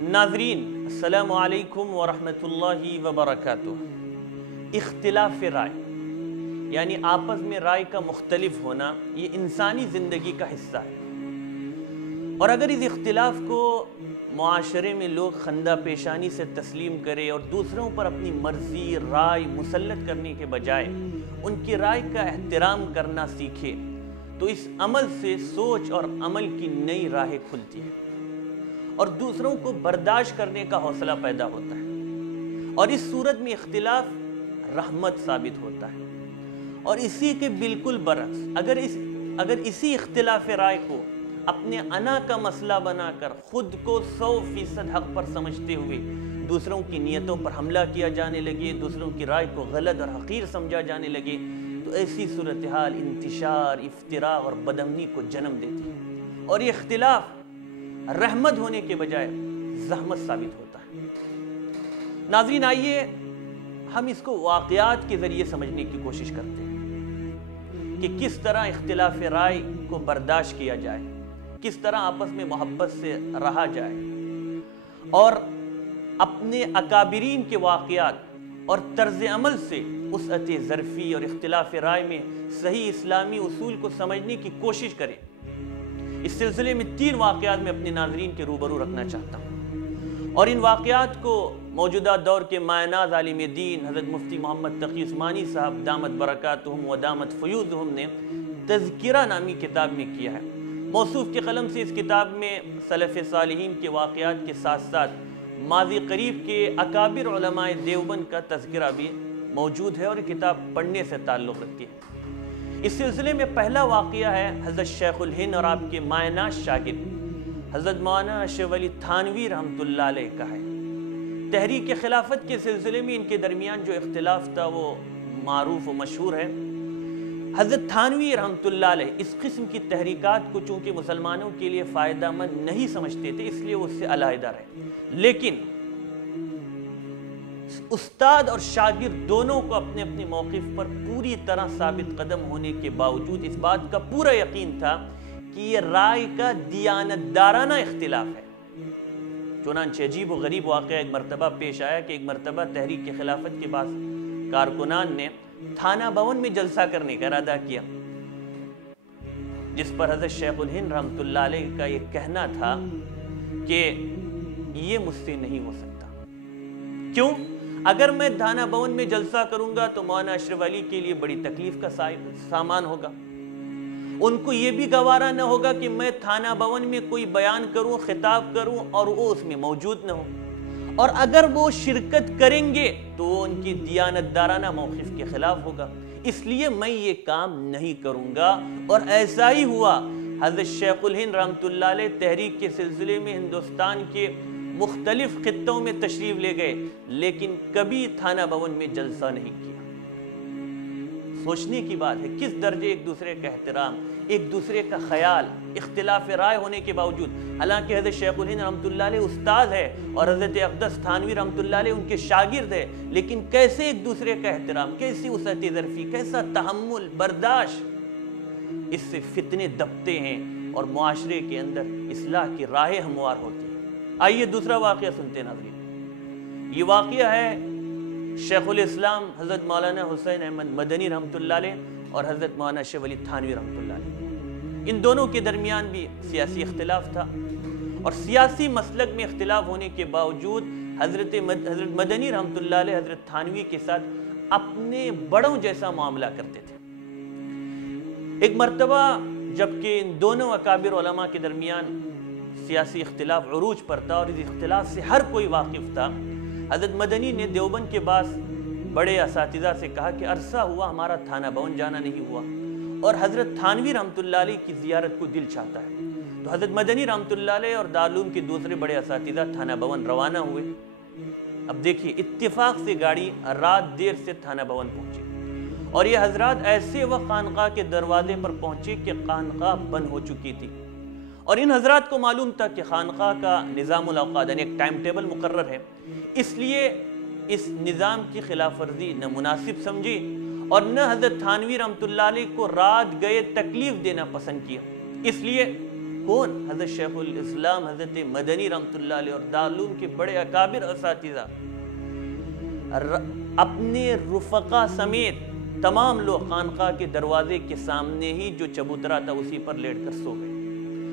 ناظرین السلام علیکم ورحمۃ اللہ وبرکاتہ۔ اختلاف رائے یعنی آپس میں رائے کا مختلف ہونا یہ انسانی زندگی کا حصہ ہے، اور اگر اس اختلاف کو معاشرے میں لوگ خندہ پیشانی سے تسلیم کرے اور دوسروں پر اپنی مرضی رائے مسلط کرنے کے بجائے ان کی رائے کا احترام کرنا سیکھے تو اس عمل سے سوچ اور عمل کی نئی راہیں کھلتی ہیں اور دوسروں کو برداشت کرنے کا حوصلہ پیدا ہوتا ہے، اور اس صورت میں اختلاف رحمت ثابت ہوتا ہے۔ اور اسی کے بالکل برعکس اگر اسی اختلاف رائے کو اپنے انا کا مسئلہ بنا کر خود کو 100% حق پر سمجھتے ہوئے دوسروں کی نیتوں پر حملہ کیا جانے لگے، دوسروں کی رائے کو غلط اور حقیر سمجھا جانے لگے، تو ایسی صورتحال انتشار، افتراء اور بدامنی کو جنم دیتی ہے، اور یہ اختلاف رحمت ہونے کے بجائے زحمت ثابت ہوتا ہے۔ ناظرین، آئیے ہم اس کو واقعات کے ذریعے سمجھنے کی کوشش کرتے ہیں کہ کس طرح اختلاف رائے کو برداشت کیا جائے، کس طرح آپس میں محبت سے رہا جائے، اور اپنے اکابرین کے واقعات اور طرز عمل سے وسعت ظرفی اور اختلاف رائے میں صحیح اسلامی اصول کو سمجھنے کی کوشش کریں۔ اس سلسلے میں 3 واقعات میں اپنے ناظرین کے روبرو رکھنا چاہتا ہوں، اور ان واقعات کو موجودہ دور کے مایناز عالم دین حضرت مفتی محمد تقی عثمانی صاحب دامت برکاتہم و دامت فیوضہم نے تذکرہ نامی کتاب میں کیا ہے۔ موصوف کے قلم سے اس کتاب میں سلف صالحین کے واقعات کے ساتھ ساتھ ماضی قریب کے اکابر علماء دیوبند کا تذکرہ بھی موجود ہے، اور یہ کتاب پڑھنے سے تعلق رکھتی ہے۔ اس سلسلے میں پہلا واقعہ ہے حضرت شیخ الہند اور آپ کے مایناز شاگرد حضرت مولانا اشرف علی تھانوی رحمۃ اللہ علیہ کا ہے۔ تحریک خلافت کے سلسلے میں ان کے درمیان جو اختلاف تھا وہ معروف و مشہور ہے۔ حضرت تھانوی رحمۃ اللہ علیہ اس قسم کی تحریکات کو چونکہ مسلمانوں کے لیے فائدہ مند نہیں سمجھتے تھے، اس لیے وہ اس سے علیحدہ رہے، لیکن استاد اور شاگرد دونوں کو اپنے اپنے موقف پر پوری طرح ثابت قدم ہونے کے باوجود اس بات کا پورا یقین تھا کہ یہ رائے کا دیانتدارانہ اختلاف ہے۔ چنانچہ عجیب و غریب واقعہ ایک مرتبہ پیش آیا کہ ایک مرتبہ تحریک خلافت کے بعض کارکنان نے تھانہ بھون میں جلسہ کرنے کا ارادہ کیا، جس پر حضرت شیخ الہند رحمۃ اللہ علیہ کا یہ کہنا تھا کہ یہ مجھ سے نہیں ہو سکتا۔ کیوں؟ اگر میں تھانہ بھون میں جلسہ کروں گا تو مولانا اشرف علی کے لیے بڑی تکلیف کا سامان ہوگا، ان کو یہ بھی گوارا نہ ہوگا کہ میں تھانہ بھون میں کوئی بیان کروں، خطاب کروں اور وہ اس میں موجود نہ ہو، اور اگر وہ شرکت کریں گے تو وہ ان کی دیانتدارانہ موقف کے خلاف ہوگا، اس لیے میں یہ کام نہیں کروں گا۔ اور ایسا ہی ہوا۔ حضرت شیخ الہند رحمۃ اللہ علیہ تحریک کے سلسلے میں ہندوستان کے مختلف خطوں میں تشریف لے گئے، لیکن کبھی تھانہ بھون میں جلسہ نہیں کیا۔ سوچنے کی بات ہے کس درجے ایک دوسرے کا احترام، ایک دوسرے کا خیال، اختلاف رائے ہونے کے باوجود، حالانکہ حضرت شیخ الہند رحمۃ اللہ علیہ استاد ہے اور حضرت اقدس تھانوی رحمۃ اللہ علیہ ان کے شاگرد ہے، لیکن کیسے ایک دوسرے کا احترام، کیسی وسعت ظرفی، کیسا تحمل، برداشت، اس سے فتنے دبتے ہیں اور معاشرے کے اندر اصلاح کی راہیں ہموار ہوتی ہیں۔ آئیے دوسرا واقعہ سنتے ناظرین۔ یہ واقعہ ہے شیخ الاسلام حضرت مولانا حسین احمد مدنی رحمۃ اللہ علیہ اور حضرت مولانا اشرف علی تھانوی رحمۃ اللہ علیہ۔ ان دونوں کے درمیان بھی سیاسی اختلاف تھا، اور سیاسی مسلک میں اختلاف ہونے کے باوجود حضرت مدنی رحمۃ اللہ علیہ حضرت تھانوی کے ساتھ اپنے بڑوں جیسا معاملہ کرتے تھے۔ ایک مرتبہ جبکہ ان دونوں اکابر علماء کے درمیان سیاسی اختلاف عروج پر تھا اور اس اختلاف سے ہر کوئی واقف تھا، حضرت مدنی نے دیوبند کے بعض بڑے اساتذہ سے کہا کہ عرصہ ہوا ہمارا تھانہ بھون جانا نہیں ہوا، اور حضرت تھانوی رحمۃ اللہ علیہ کی زیارت کو دل چاہتا ہے۔ تو حضرت مدنی رحمۃ اللہ علیہ اور دارالعلوم کے دوسرے بڑے اساتذہ تھانہ بھون روانہ ہوئے۔ اب دیکھیے اتفاق سے گاڑی رات دیر سے تھانہ بھون پہنچی، اور یہ حضرات ایسے وقت خانقاہ کے دروازے پر پہنچے کہ خانقاہ بند ہو چکی تھی، اور ان حضرات کو معلوم تھا کہ خانقاہ کا نظام الاوقات یعنی ایک ٹائم ٹیبل مقرر ہے، اس لیے اس نظام کی خلاف ورزی نہ مناسب سمجھی اور نہ حضرت تھانوی رحمۃ اللہ علیہ کو رات گئے تکلیف دینا پسند کیا، اس لیے کون؟ حضرت شیخ الاسلام حضرت مدنی رحمۃ اللہ علیہ اور دارالعلوم کے بڑے اکابر اساتذہ اپنے رفقا سمیت تمام لوگ خانقاہ کے دروازے کے سامنے ہی جو چبوترا تھا اسی پر لیٹ کر سو گئے۔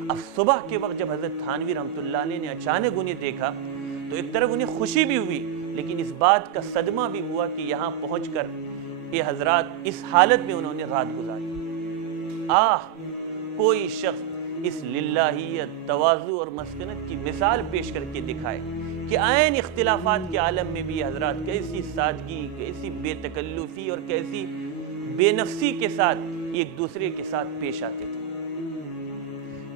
اب صبح کے وقت جب حضرت تھانوی رحمۃ اللہ علیہ نے اچانک انہیں دیکھا تو ایک طرف انہیں خوشی بھی ہوئی، لیکن اس بات کا صدمہ بھی ہوا کہ یہاں پہنچ کر یہ حضرات اس حالت میں انہوں نے رات گزاری۔ کوئی شخص اس للہیت، تواضع اور مسکنت کی مثال پیش کر کے دکھائے کہ عین اختلافات کے عالم میں بھی حضرات کیسی سادگی، کیسی بے تکلفی اور کیسی بے نفسی کے ساتھ ایک دوسرے کے ساتھ پیش آتے تھے۔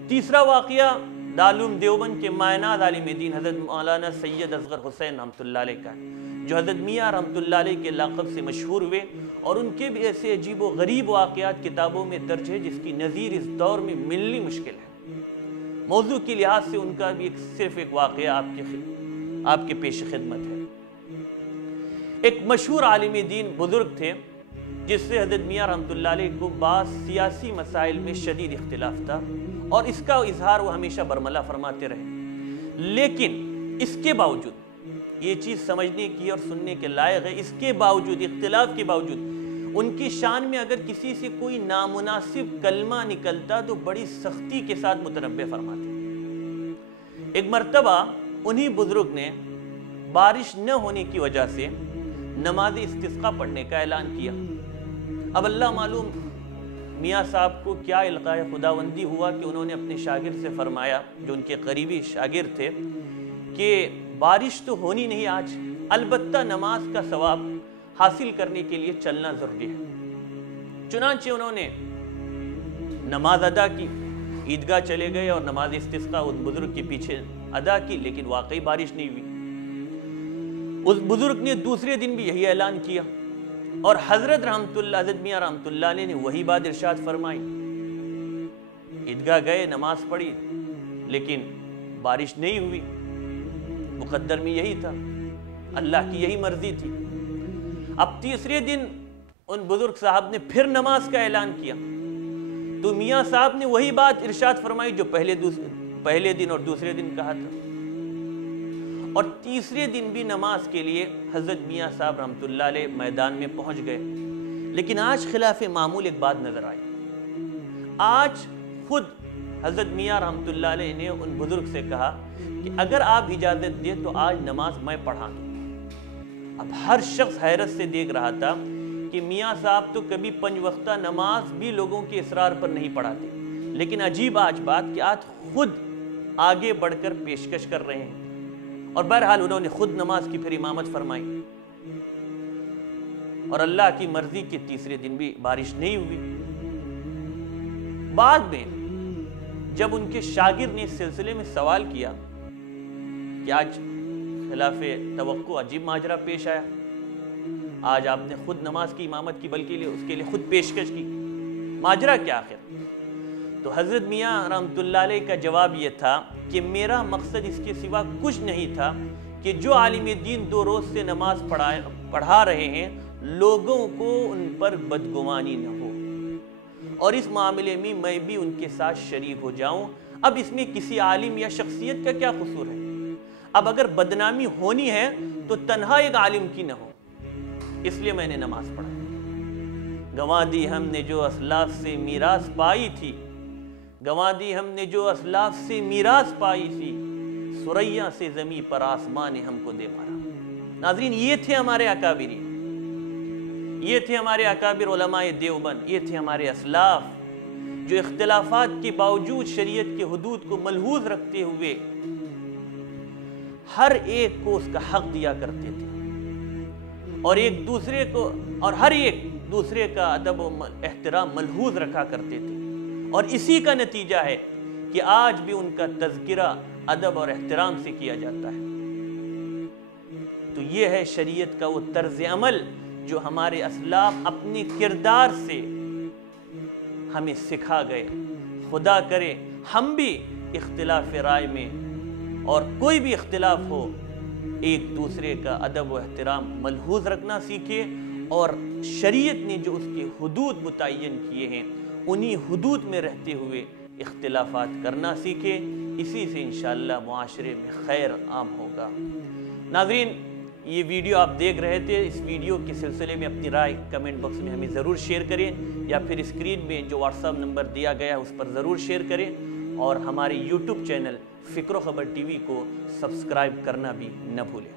تیسرا واقعہ دارالعلوم دیوبند کے مائناد عالم دین حضرت مولانا سید اصغر حسین رحمۃ اللہ علیہ کا ہے، جو حضرت میاں رحمۃ اللہ علیہ کے لقب سے مشہور ہوئے، اور ان کے بھی ایسے عجیب و غریب واقعات کتابوں میں درج ہے جس کی نظیر اس دور میں ملنی مشکل ہے۔ موضوع کی لحاظ سے ان کا بھی صرف ایک واقعہ آپ کے پیش خدمت ہے۔ ایک مشہور عالم دین بزرگ تھے جس سے حضرت میاں رحمۃ اللہ علیہ کو بعض سیاسی مسائل میں شدید اختلاف تھا، اور اس کا اظہار وہ ہمیشہ برملا فرماتے رہے، لیکن اس کے باوجود یہ چیز سمجھنے کی اور سننے کے لائق ہے، اس کے باوجود، اختلاف کے باوجود، ان کی شان میں اگر کسی سے کوئی نامناسب کلمہ نکلتا تو بڑی سختی کے ساتھ متنبہ فرماتے۔ ایک مرتبہ انہی بزرگ نے بارش نہ ہونے کی وجہ سے نماز استسقاء پڑھنے کا اعلان کیا۔ اب اللہ معلوم میاں صاحب کو کیا القاء خداوندی ہوا کہ انہوں نے اپنے شاگرد سے فرمایا، جو ان کے قریبی شاگرد تھے، کہ بارش تو ہونی نہیں آج، البتہ نماز کا ثواب حاصل کرنے کے لیے چلنا ضروری ہے۔ چنانچہ انہوں نے نماز ادا کی، عیدگاہ چلے گئے اور نماز استسقاء اس بزرگ کے پیچھے ادا کی، لیکن واقعی بارش نہیں ہوئی۔ اس بزرگ نے دوسرے دن بھی یہی اعلان کیا، اور حضرت میاں رحمۃ اللہ علیہ نے وہی بات ارشاد فرمائی۔ عیدگاہ گئے، نماز پڑھی، لیکن بارش نہیں ہوئی۔ مقدر میں یہی تھا، اللہ کی یہی مرضی تھی۔ اب تیسرے دن ان بزرگ صاحب نے پھر نماز کا اعلان کیا، تو میاں صاحب نے وہی بات ارشاد فرمائی جو پہلے دن اور دوسرے دن کہا تھا، اور تیسرے دن بھی نماز کے لیے حضرت میاں صاحب رحمۃ اللہ علیہ میدان میں پہنچ گئے۔ لیکن آج خلاف معمول ایک بات نظر آئی۔ آج خود حضرت میاں رحمۃ اللہ علیہ نے ان بزرگ سے کہا کہ اگر آپ اجازت دیں تو آج نماز میں پڑھا دوں۔ اب ہر شخص حیرت سے دیکھ رہا تھا کہ میاں صاحب تو کبھی 5 وقتہ نماز بھی لوگوں کے اصرار پر نہیں پڑھاتے، لیکن عجیب آج بات کہ آج خود آگے بڑھ کر پیشکش کر رہے ہیں، اور بہرحال انہوں نے خود نماز کی پھر امامت فرمائی، اور اللہ کی مرضی کے تیسرے دن بھی بارش نہیں ہوئی۔ بعد میں جب ان کے شاگرد نے اس سلسلے میں سوال کیا کہ آج خلاف توقع عجیب ماجرا پیش آیا، آج آپ نے خود نماز کی امامت کی، بلکہ اس کے لیے خود پیشکش کی، ماجرا کیا آخر؟ تو حضرت میاں رحمۃ اللہ علیہ کا جواب یہ تھا کہ میرا مقصد اس کے سوا کچھ نہیں تھا کہ جو عالم دین 2 روز سے نماز پڑھا رہے ہیں لوگوں کو ان پر بدگمانی نہ ہو، اور اس معاملے میں میں بھی ان کے ساتھ شریک ہو جاؤں۔ اب اس میں کسی عالم یا شخصیت کا کیا قصور ہے؟ اب اگر بدنامی ہونی ہے تو تنہا ایک عالم کی نہ ہو، اس لیے میں نے نماز پڑھا۔ گنوا دی ہم نے جو اسلاف سے میراث پائی تھی، گنوا دی ہم نے جو اسلاف سے میراث پائی تھی، سریا سے زمیں پر آسمان نے ہم کو دے مارا۔ ناظرین، یہ تھے ہمارے اکابرین، یہ تھے ہمارے اکابر علماء دیوبند، یہ تھے ہمارے اسلاف جو اختلافات کے باوجود شریعت کے حدود کو ملحوظ رکھتے ہوئے ہر ایک کو اس کا حق دیا کرتے تھے، اور ہر ایک دوسرے کا ادب و احترام ملحوظ رکھا کرتے تھے، اور اسی کا نتیجہ ہے کہ آج بھی ان کا تذکرہ ادب اور احترام سے کیا جاتا ہے۔ تو یہ ہے شریعت کا وہ طرز عمل جو ہمارے اسلاف اپنے کردار سے ہمیں سکھا گئے۔ خدا کرے ہم بھی اختلاف رائے میں اور کوئی بھی اختلاف ہو ایک دوسرے کا ادب و احترام ملحوظ رکھنا سیکھے، اور شریعت نے جو اس کے حدود متعین کیے ہیں انہی حدود میں رہتے ہوئے اختلافات کرنا سیکھیں، اسی سے انشاءاللہ معاشرے میں خیر عام ہوگا۔ ناظرین، یہ ویڈیو آپ دیکھ رہے تھے، اس ویڈیو کے سلسلے میں اپنی رائے کمنٹ باکس میں ہمیں ضرور شیئر کریں، یا پھر اسکرین میں جو واٹس ایپ نمبر دیا گیا ہے اس پر ضرور شیئر کریں، اور ہمارے یوٹیوب چینل فکر و خبر ٹی وی کو سبسکرائب کرنا بھی نہ بھولیں۔